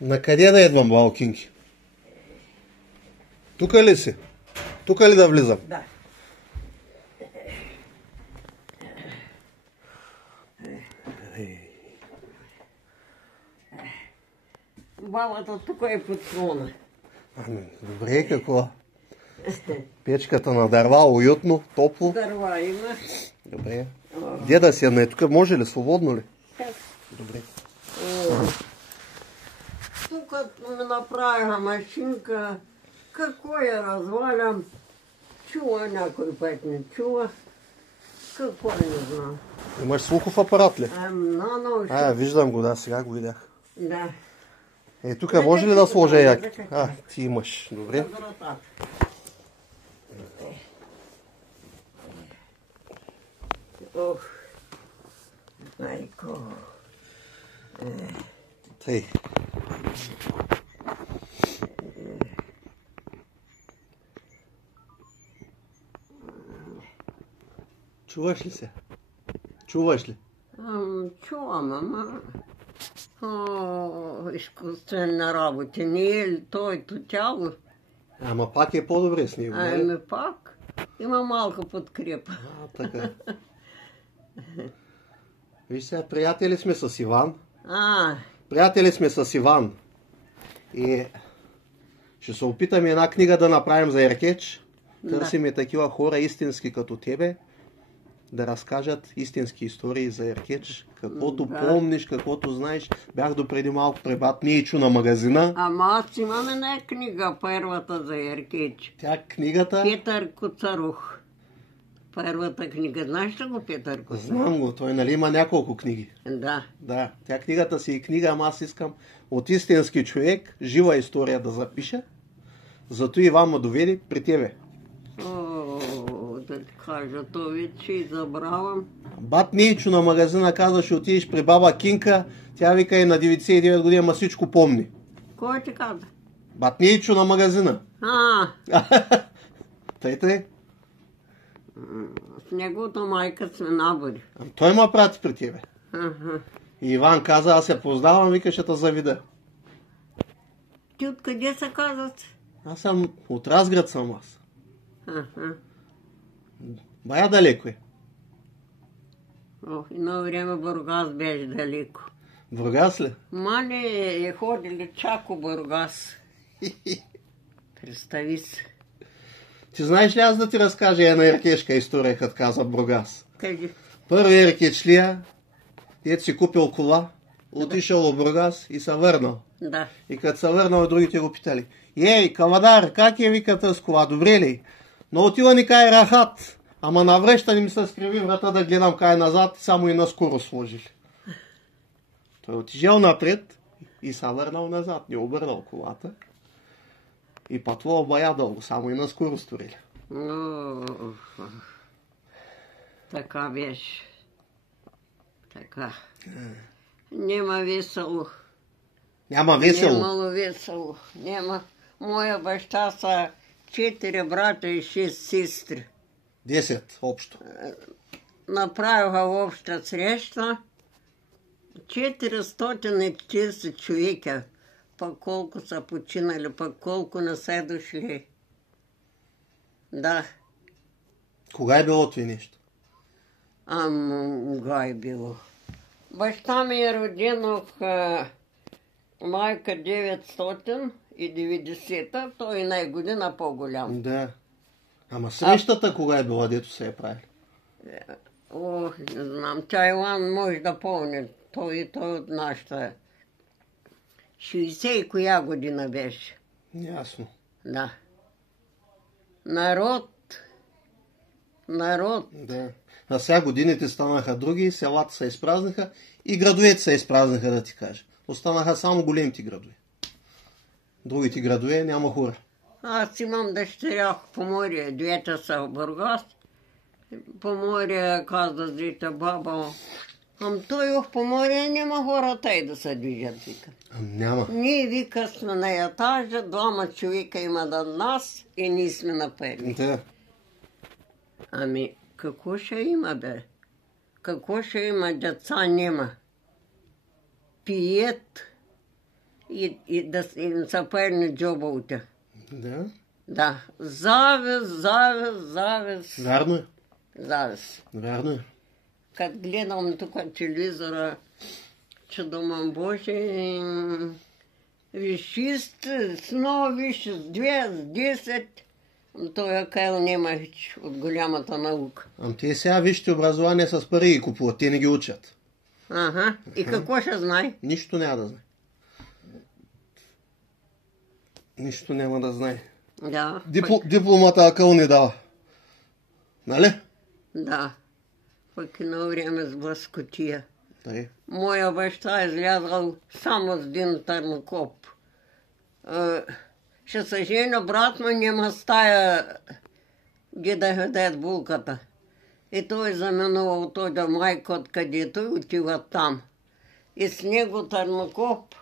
На къде да идвам, Балкинки? Тука ли си? Тука ли да влизам? Да. Бабата тук е под слона. Ами, добре, какво? Печката на дърва, уютно, топло. Дърва има. Добре. Где да седна? Тук може ли? Свободно ли? Добре. Тук ми направиха машинка. Какво я развалям? Чува някой път не чува. Какво не знам. Имаш слухов апарат ли? Виждам го, да, сега го видях. Да. Тук може ли да сложа якито? Ти имаш. Добре. Ох, майко. Тъй. Чуваш ли се? Чуваш ли? Чувам, ама... изкуствена работа. Не е ли твоето тяло? Ама пак е по-добре с него. Ами пак. Има малка подкрепа. Така. Виж сега, приятели сме с Иван. Приятели сме с Иван. И ще се опитаме една книга да направим за Еркеч. Търсиме такива хора истински като тебе, да разкажат истински истории за Еркеч. Каквото помниш, каквото знаеш. Бях допреди малко при бат Нейчо на магазина. Ама аз имам една книга, първата за Еркеч. Тя книгата? Петър Коцарух. Първата книга. Знаеш ли го Петър Коцарух? Знам го. Той нали има няколко книги. Да. Да. Тя книгата си е книга, ама аз искам от истински човек жива история да запиша. Зато Иван ме доведе при тебе. Да ти кажа, то вече и забравям. Бат Нейчо на магазина каза, ще отидеш при баба Кинка. Тя вика и на 99 години, ама всичко помни. Кой ти каза? Бат Нейчо на магазина. Тъй. С неговата майка сме набори. Той ме прати при тебе. И Иван каза, аз се познавам, вика, ще те завида. Ти откъде се казват? Аз съм от Разград съм аз. Бая далеко е. Едно време Бургас беше далеко. Бургас ли? Мали е ходили чако Бургас. Представи се. Ти знаеш ли аз да ти разкажа една еркешка история, като каза Бургас? Кажи. Първи еркечлия, дето си купил кола, отишъл в Бургас и се върнал. Да. И като се върнал, другите го питали. Ей, кавадар, как е вика тази кола, добре ли? Но отива ни кай рахат. Ама навръщане ми се скриви врата да гледам кай назад, само и наскоро сложили. Той отижел напред и се върнал назад, не обърнал колата. И пътувал бая дълго, само и наскоро сторили. Така беше. Така. Нема весело. Няма весело? Нямало весело. Няма. Моя баща са 4 брата и 6 сестри. 10 общо. Направиха обща среща. 440 човека. Пък колко са починали, пък колко не са дошли. Да. Кога е било това нещо? Кога е било? Баща ми е роден в майка 990-та, той най-година по-голям. Да. Ама срещата кога е била, дето се е правили? Не знам. Тя Иван може да помни. Той от нашата 60 и коя година беше. Ясно. Да. Народ. Да. А сега годините станаха други, селата се изпразниха и градовете се изпразниха, да ти кажа. Останаха само големите градове. Другите градове няма хора. Аз имам дъщеря в Поморие, двете са в Бургас. Поморие каза зрите баба. Той в Поморие няма хората и да се движат, вика. Няма. Ние, вика, сме на етажа, 2 човека има до нас и ние сме на първи. Да. Ами, какво ще има, бе? Какво ще има? Деца няма. Пият. и да им са пълни джобовете. Да? Да. Завист. Вярно е. Завист. Вярно е. Като гледам тук телевизора, че думам, Боже, вишист, сно виж, 2, 10, той кайл няма от голямата наука. Те сега вижте образование с пари ги купуват, те не ги учат. Ага. И какво ще знае? Нищо няма да знае. Нищо няма да знае. Да. Дипломата акъл не дава. Нали? Да. Пък на време с блъскотия. Тъй. Моя баща е излязъл само с един търнокоп. Ще се жена брат, но няма стая где да ядат булката. И той заминувал той да майка откъдето и отива там. И с него търнокоп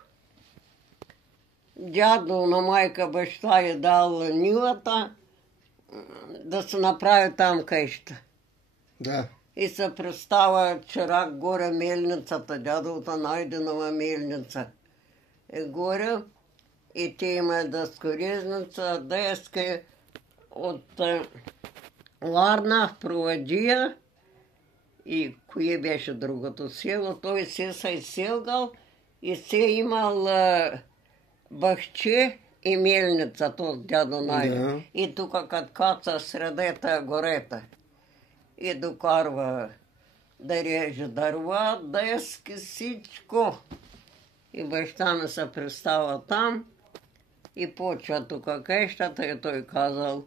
дядо на майка баща е дал нивата да се направи там къща. Да. И се представя чирак горе мелницата, дядовата Найденова мелница е горе. И те има дъскорезница, деска от Ларна в Провадия. И кое беше другото село? Той се изселгал и се имал бахче и мелница, този дядо Найден. Да. И тук като каца средата горета. И докарва да реже дърва, дески, всичко. И баща ми се представя там и почва тук къщата и той казал,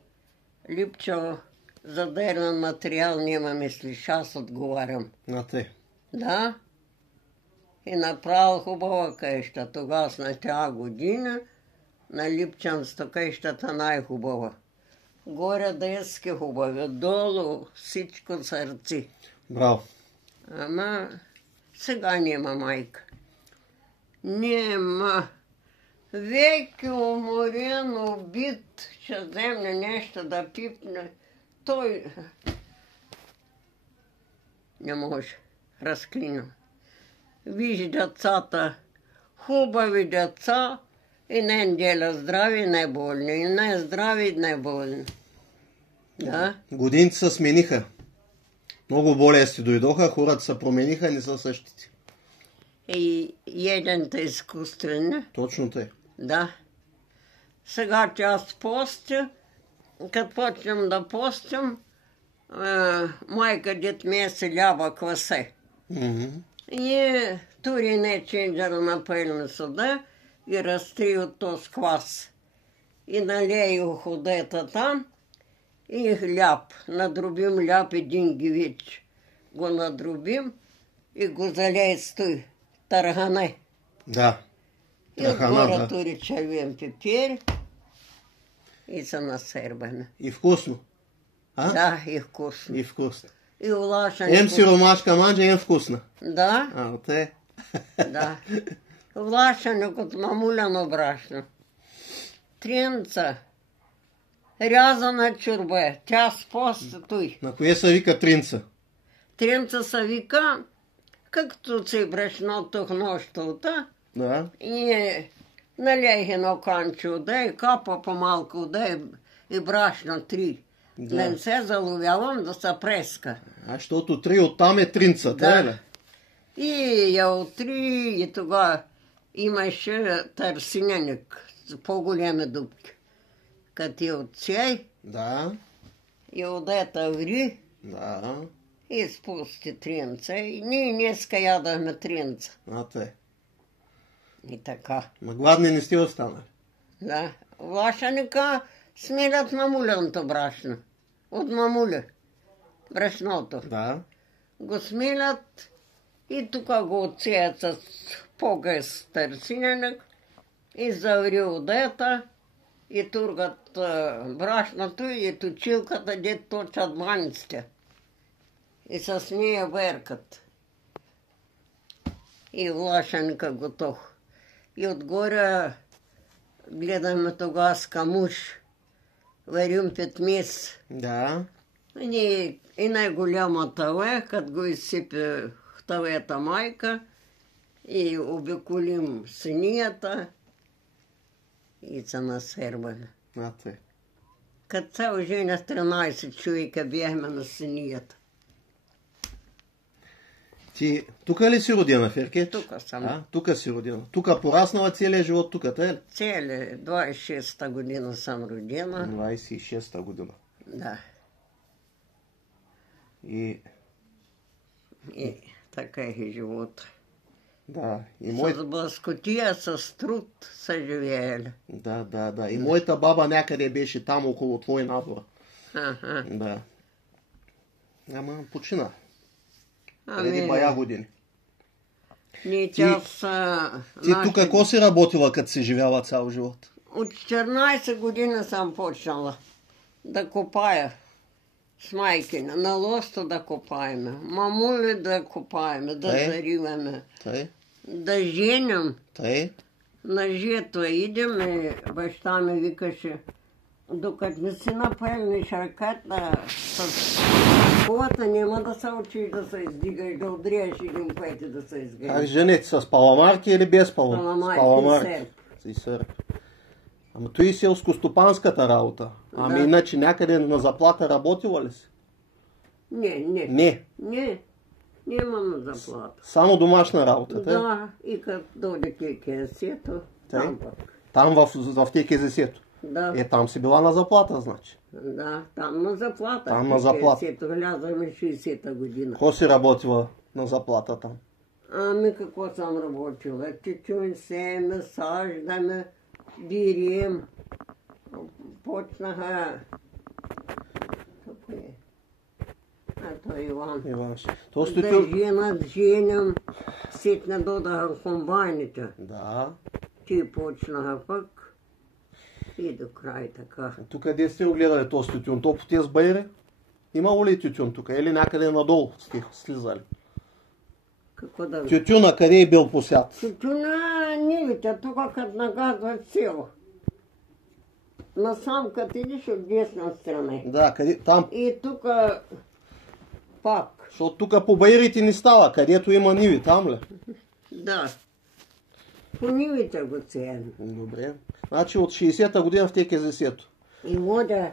Липчо, за дървен материал няма мислиш, аз отговарям. На те. Да. И направил хубава къща. Тогава на тя година на Липчанство къщата най-хубава. Горе дески хубави, долу всичко сърци. Браво. Ама сега няма майка. Нема. Веки уморен, убит, ще вземне нещо да пипне. Той не може. Разклина. Виж децата, хубави деца, и не неделя здрави, не болни. И не здрави, не болни. Да? Годините се смениха. Много болести дойдоха, хората се промениха, не са същите. И едната изкуствена. Точно тъй. Да. Сега че аз постя, като почнем да постим, майка дет ме се лява квасе. И тури не ченджера на пълницата и разтри от този квас. И налей ходета там и хляб. Надробим хляб един гивич. Го надробим и го залей с той тархане. Да. И отгоре тури червен пипер и са насербане. И вкусно. А? Да, и вкусно. И вкусно. И влашане. Ем сиромашка манджа, ем вкусна. Да. А, те. Да. Влашане като мамуляно брашно. Тринца. Рязана чурбе. Тя споста той. На кое се вика тринца? Тринца се вика, както си брашното нощта. Да. И налей едно канче оде, капа по-малко оде и брашно 3. Да. Не се заловявам да се преска. А защото 3 оттам е тринца, Да. да. И я отри, и тогава имаше търсеник с по-големи дупки. Като я отсей, Да. и одета ври, Да. и спусти тринца. И ние днеска ядахме тринца. А, те. И така. Ма гладни не сте останали. Да. Влашаника смилят мамуленото брашно. От мамуля. Брашното. Да. Го смилят и тук го отсеят с по-гъс търсиненик и заври одета и тургат брашното и точилката, де точат маниците. И с нея веркат. И влашаника готов. И отгоре гледаме тогава с камуш. Варим петмис. Да. И най-голяма таве, като го изсипе в тавета майка и обиколим синията и се насерваме. Тъй. Като цял жена с 13 човека бяхме на синията. Ти тук ли си родена, Феркеч? Тук съм. Тук си родена. Тук пораснала целият живот тук, тъй ли? Цели 26-та година съм родена. 26-та година. Да. И така е живота. да. С блъскотия, с труд са живеели. Да. И моята баба някъде беше там около твой надвор. Да. Ама почина. Преди бая години. Ти тук какво си работила, като си живяла цял живот? От 14 години съм почнала да копая с майкина. На лосто да копаеме, мамули да копаеме, да зариваме, да женим. На жето идем и баща ми викаше, докато не си напълниш ръката с колата, няма да се учиш да се издигаш, да удриеш един път и да се изгадиш. Как жените? С паламарки или без паламарки? С паламарки и сърп. Ама той и селско-стопанската работа. Ами иначе някъде на заплата работила ли си? Не. Нямам на заплата. Само домашна работа, тъй? Да, и като дойде ККС-то, там пък. Там в ТКЗС-то? Да. Там си била на заплата, значи? Да, там на заплата. Там на заплата. Влязаме 60-та година. Какво си работила на заплата там? Ами какво съм работила? Тютюн семе, саждаме, бирим. Почнаха... Какво е? А то Иван. Да женям, сетне додаха комбайните. Да. Ти почнаха пък и до край така. Тук къде сте го гледали този тютюн? То по тези байри? Имало ли тютюн тук? Или някъде надолу сте слизали? Какво да ви? Тютюна къде е бил посят? Тютюна нивите, тук като нагазват село. Насам като идиш от десна страна. Да, къде? Там. И тук пак. Защото тук по байрите не става, където има ниви, там ли? Да. По нивите го цеем. Добре. Значи от 60-та година в ТКЗС-то. И вода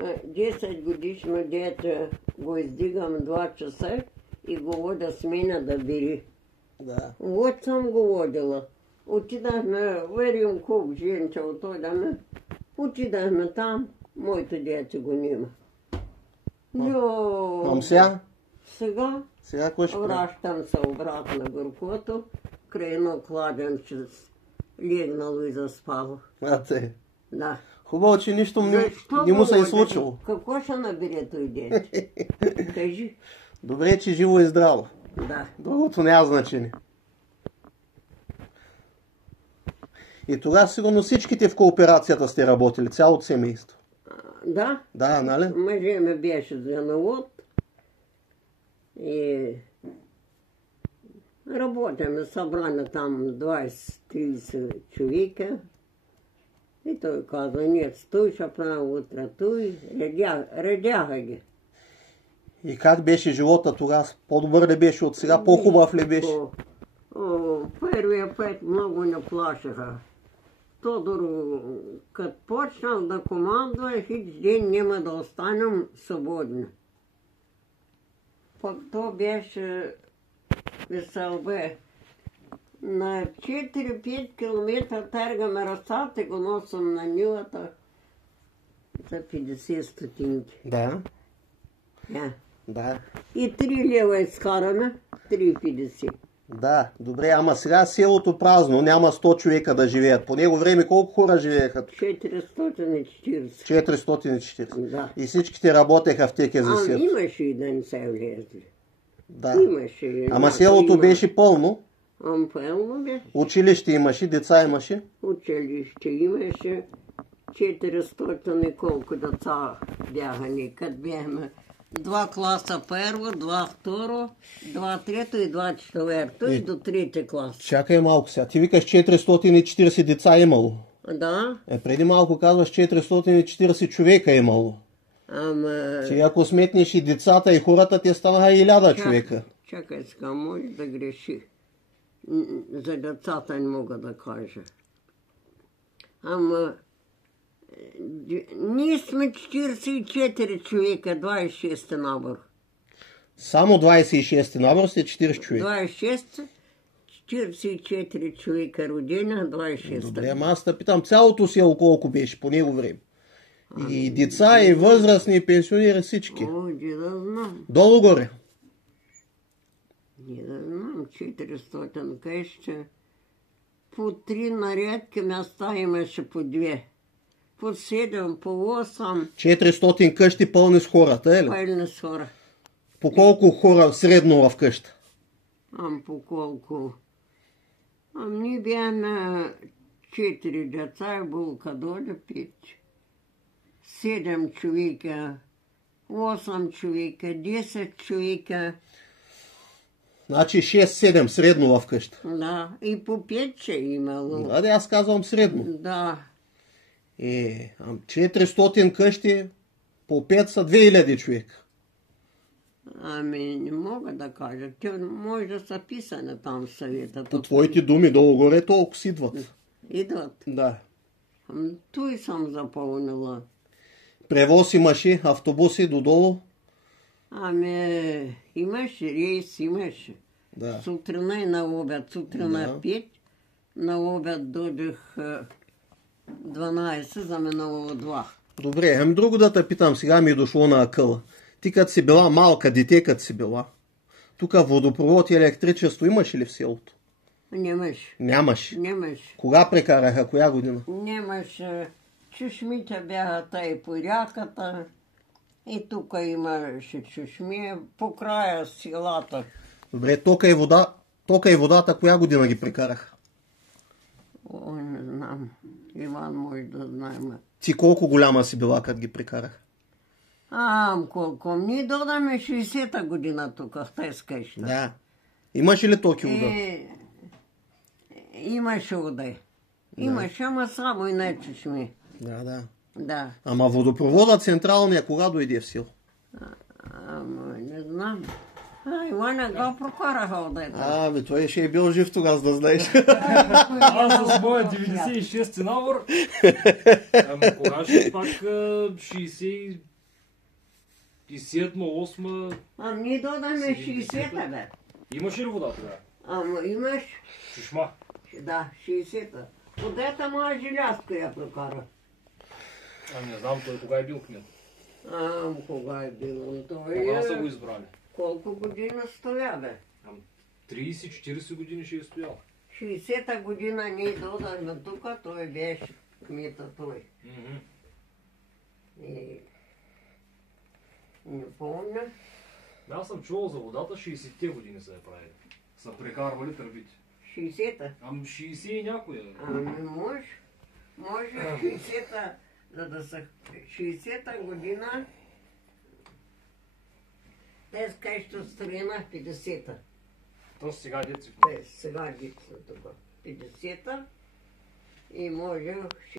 10 годишно дете го издигам 2 часа и го вода смена да бери. Да. Вот съм го водила. Отидахме, верим куп женча, отойдаме. Отидахме там, моето дете го нема. Ам сега? Сега кой ще вращам се обратно на горкото, край едно кладенче легнало и заспало. Те. Да. Хубаво, че нищо не му се е случило. Какво ще набере той дете? Кажи. Добре, че живо и здраво. Да. Другото няма значение. И тогава сигурно всичките в кооперацията сте работили, цялото семейство. Да. Да, нали? Мъже ме беше земновод и работиме, събрана там 20-30 човека. И той каза, нет, стой, ще правим утре той, редяха ги. И как беше живота тогава? По-добър ли беше от сега? По-хубав ли беше? Първия път много не плашаха. Тодор, като почнал да командва, хич ден няма да останем свободни. Пък то беше веселбе. На 4-5 километра търгаме ръцата и го носим на нивата за 50 стотинки. Да. Да. И 3 лева изкараме, 3,50. Да, добре, ама сега селото празно, няма 100 човека да живеят. По него време колко хора живееха? 440. 440. Да. И всичките работеха в ТКЗС. Имаше и да не се влезли. Да. Имаше. Ама селото беше пълно. Пълно беше. Училище имаше, деца имаше. Училище имаше. 400 и колко деца бяха ни, като бяхме. 2 класа първо, 2 второ, 2 трето и 2 четвърто и до 3 клас. Чакай малко сега. Ти викаш 440 деца имало. Да. Преди малко казваш 440 човека имало. Ама... Че ако сметнеш и децата и хората, те станаха 1000 човека. Чакай сега, може да греши. За децата не мога да кажа. Ама ние сме 44 човека, 26 набор. Само 26 набор сте 40 човека. 26, 44 човека родена, 26. Добре, ама аз те питам, цялото село колко беше по него време? И деца, и възрастни, и пенсионери, всички. О, не да знам. Долу-горе. Не да знам, 400 къща. По 3 на рядки места имаше по 2. По 7, по 8. 400 къщи пълни с хората, е ли? Пълни с хора. По колко хора средно в къща? По колко? Ние бяхме 4 деца и булка доля 5. 7 човека, 8 човека, 10 човека. Значи 6-7 средно в къща. Да, и по 5 че имало. Да, аз казвам средно. Да. 400 къщи по 5 са 2000 човека. Не мога да кажа. Те може да са писани там в съвета. По твоите думи долу-горе толкова си идват. Идват. Да. Той съм запълнила. Превоз имаше, автобуси додолу? Имаше рейс, имаше. Да. Сутрина и на обед. Сутрина 5, на обед дойдох 12, заминало 2. Добре, друго да те питам, сега ми е дошло на акъла. Ти като си била малка, дете като си била, тук водопровод и електричество имаш ли в селото? Нямаше. Нямаш. Кога прекараха? Коя година? Нямаше. Чешмите бяха тъй по ряката. И тук имаше чешми по края селата. Добре, тока и водата коя година ги прекараха? Не знам. Иван може да знаем. Ти колко голяма си била, като ги прекарах? Колко? Ние додаме 60-та година тук, в тази къща. Да. Имаше ли токи вода? Имаше вода. Имаше, ама само и не чешми. Да. Ама водопроводът централния кога дойде в село? Не знам. Ивана го прокараха водата. Той ще е бил жив тогава, да знаеш. Аз с моя 96-ти набор. Кога ще пак 67-8? Ние додаме 60-та, бе. Имаше ли вода тогава? Имаш. Чешма? Да, 60-та. Водата моя желязка я прокара. Не знам той кога е бил кмет. Кога е бил? Кога са го избрали? Колко година стоя, бе? 30-40 години ще е стоял. 60-та година ние додахме тук, той беше кмета той. Не помня. Аз съм чувал за водата 60-те години са я правили. Са прекарвали тръбите. 60-та? 60 и някоя. Може 60-та, за да са 60-та година, те къща строена 50-та. То сега деца. Сега деца тук. 50-та и може